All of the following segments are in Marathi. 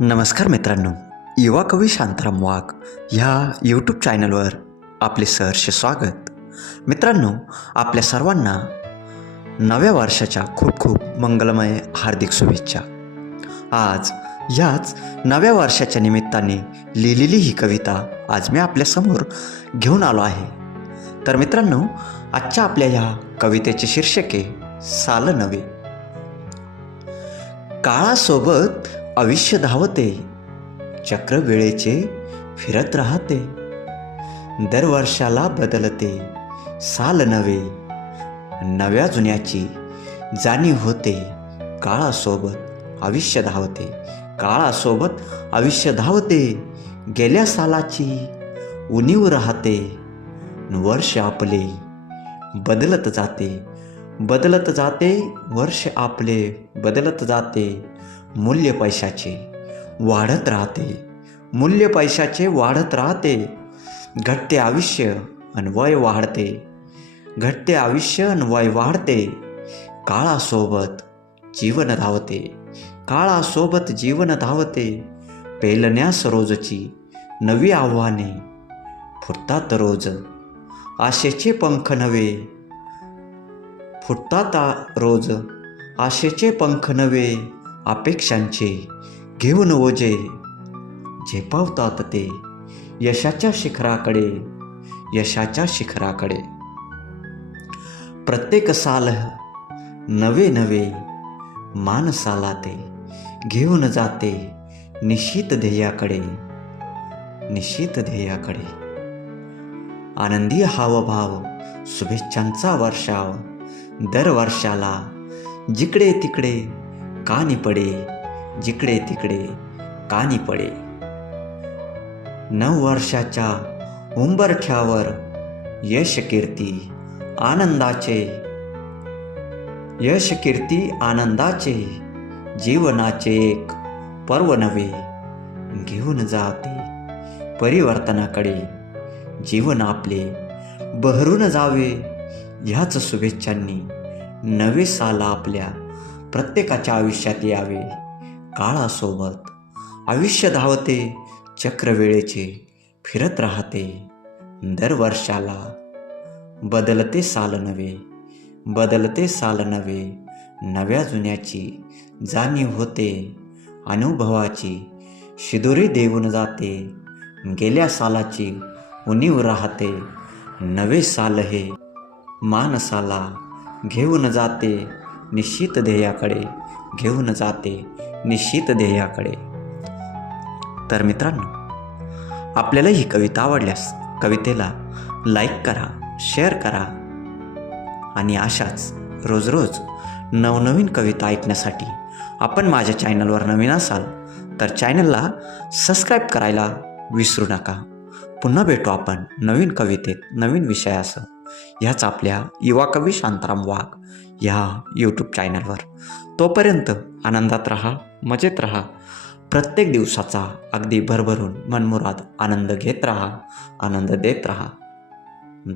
नमस्कार मित्रांनो, युवा कवी शांताराम वाघ ह्या यूट्यूब चॅनलवर आपले सहर्ष स्वागत. मित्रांनो, आपल्या सर्वांना नव्या वर्षाच्या खूप खूप मंगलमय हार्दिक शुभेच्छा. आज ह्याच नव्या वर्षाच्या निमित्ताने लिहिलेली ही कविता आज मी आपल्यासमोर घेऊन आलो आहे. तर मित्रांनो, आजच्या आपल्या ह्या कवितेचे शीर्षक आहे साल नवे. काळासोबत आयुष्य धावते, चक्र वेळेचे फिरत राहते. दरवर्षाला बदलते साल नवे, नव्या जुन्याची जाणीव होते. काळासोबत आयुष्य धावते, काळासोबत आयुष्य धावते. गेल्या सालाची उणीव राहते. वर्ष आपले बदलत जाते, बदलत जाते. वर्ष आपले बदलत जाते. मूल्य पैशाचे वाढत राहते, मूल्य पैशाचे वाढत राहते. घटते आयुष्य आणि वय वाढते, घटते आयुष्य आणि वय वाढते. काळासोबत जीवन धावते, काळासोबत जीवन धावते. पेलण्यास रोजची नवी आव्हाने, फुटतात रोज आशेचे पंख नवे. फुटतात रोज आशेचे पंख नवे. अपेक्षांचे घेऊन ओझे, झेपावतात ते यशाच्या शिखराकडे, यशाच्या शिखराकडे. प्रत्येक साल नवे नवे, माणसाला ते घेऊन जाते निश्चित ध्येयाकडे, निश्चित ध्येयाकडे. आनंदी हावभाव, शुभेच्छांचा वर्षाव. दरवर्षाला जिकडे तिकडे कानी पडे, जिकडे तिकडे कानी पडे. 9 वर्षाच्या उंबरठ्यावर यश कीर्ती आनंदाचे, यश कीर्ती आनंदाचे. जीवनाचे एक पर्व नवे घेऊन जाते परिवर्तनाकडे. जीवन आपले बहरून जावे ह्याच शुभेच्छांनी नवे साल आपल्या प्रत्येकाच्या आयुष्यात यावे. काळासोबत आयुष्य धावते, चक्र वेळेचे फिरत राहते. दरवर्षाला बदलते साल नवे, बदलते साल नवे. नव्या जुन्याची जाणीव होते, अनुभवाची शिदोरी देऊन जाते. गेल्या सालाची उणीव राहते. नवे साल हे माणसाला घेऊन जाते निश्चित ध्येयाकडे, घेऊन जाते निश्चित ध्येयाकडे. तर मित्रांनो, आपल्याला ही कविता आवडल्यास कवितेला लाईक करा, शेअर करा आणि अशाच रोज रोज नवनवीन कविता ऐकण्यासाठी आपण माझ्या चॅनलवर नवीन असाल तर चॅनलला सबस्क्राईब करायला विसरू नका. पुन्हा भेटू आपण नवीन कवितेत, नवीन विषयासह ह्याच आपल्या युवा कवी शांताराम वाघ ह्या यूट्यूब चॅनलवर. तोपर्यंत आनंदात राहा, मजेत राहा. प्रत्येक दिवसाचा अगदी भरभरून मनमुराद आनंद घेत राहा, आनंद देत राहा.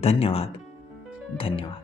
धन्यवाद, धन्यवाद.